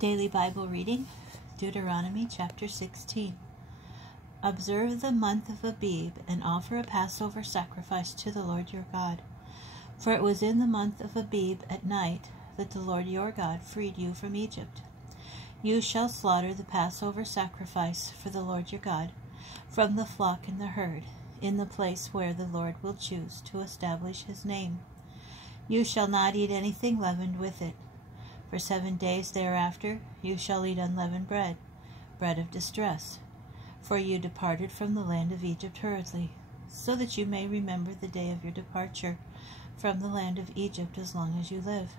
Daily Bible reading, Deuteronomy chapter 16. Observe the month of Abib and offer a Passover sacrifice to the Lord your God. For it was in the month of Abib at night that the Lord your God freed you from Egypt. You shall slaughter the Passover sacrifice for the Lord your God from the flock and the herd, in the place where the Lord will choose to establish his name. You shall not eat anything leavened with it. For 7 days thereafter you shall eat unleavened bread, bread of distress. For you departed from the land of Egypt hurriedly, so that you may remember the day of your departure from the land of Egypt as long as you live.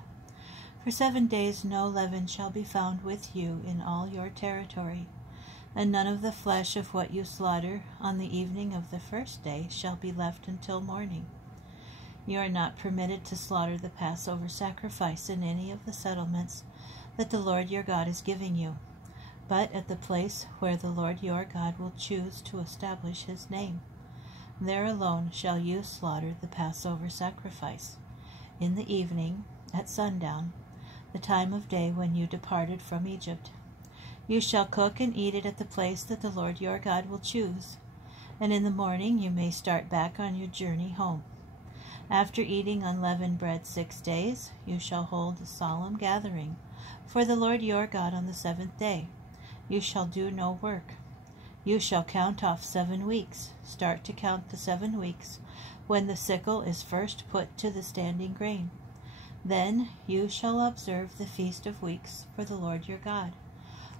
For 7 days no leaven shall be found with you in all your territory, and none of the flesh of what you slaughter on the evening of the first day shall be left until morning. You are not permitted to slaughter the Passover sacrifice in any of the settlements that the Lord your God is giving you, but at the place where the Lord your God will choose to establish his name. There alone shall you slaughter the Passover sacrifice, in the evening, at sundown, the time of day when you departed from Egypt. You shall cook and eat it at the place that the Lord your God will choose, and in the morning you may start back on your journey home. After eating unleavened bread 6 days, you shall hold a solemn gathering for the Lord your God on the 7th day. You shall do no work. You shall count off 7 weeks. Start to count the 7 weeks when the sickle is first put to the standing grain. Then you shall observe the Feast of Weeks for the Lord your God,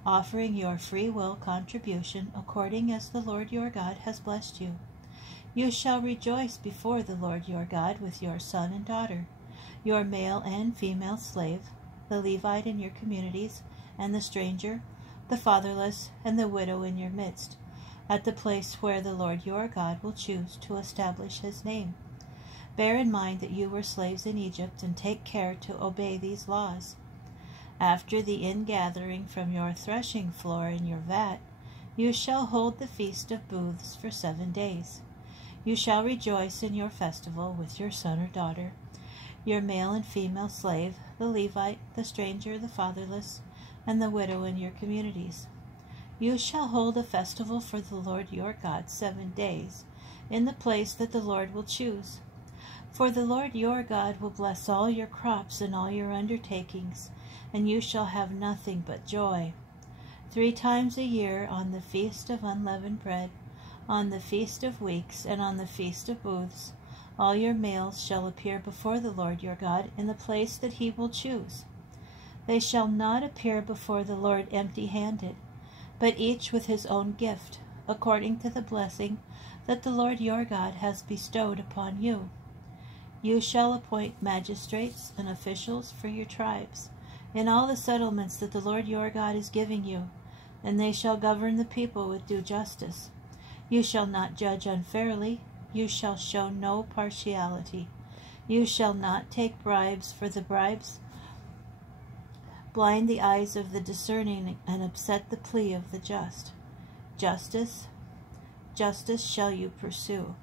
offering your free will contribution according as the Lord your God has blessed you. You shall rejoice before the Lord your God with your son and daughter, your male and female slave, the Levite in your communities, and the stranger, the fatherless, and the widow in your midst, at the place where the Lord your God will choose to establish his name. Bear in mind that you were slaves in Egypt, and take care to obey these laws. After the ingathering from your threshing floor in your vat, you shall hold the Feast of Booths for 7 days. You shall rejoice in your festival with your son or daughter, your male and female slave, the Levite, the stranger, the fatherless, and the widow in your communities. You shall hold a festival for the Lord your God 7 days, in the place that the Lord will choose. For the Lord your God will bless all your crops and all your undertakings, and you shall have nothing but joy. 3 times a year, on the Feast of Unleavened Bread, on the Feast of Weeks, and on the Feast of Booths, all your males shall appear before the Lord your God in the place that he will choose. They shall not appear before the Lord empty-handed, but each with his own gift, according to the blessing that the Lord your God has bestowed upon you. You shall appoint magistrates and officials for your tribes in all the settlements that the Lord your God is giving you, and they shall govern the people with due justice. You shall not judge unfairly. You shall show no partiality. You shall not take bribes, for the bribes blind the eyes of the discerning and upset the plea of the just. Justice shall you pursue,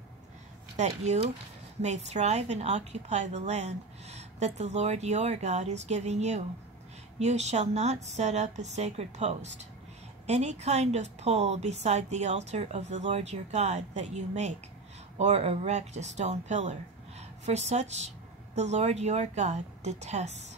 that you may thrive and occupy the land that the Lord your God is giving you. You shall not set up a sacred post, any kind of pole beside the altar of the Lord your God that you make, or erect a stone pillar, for such the Lord your God detests.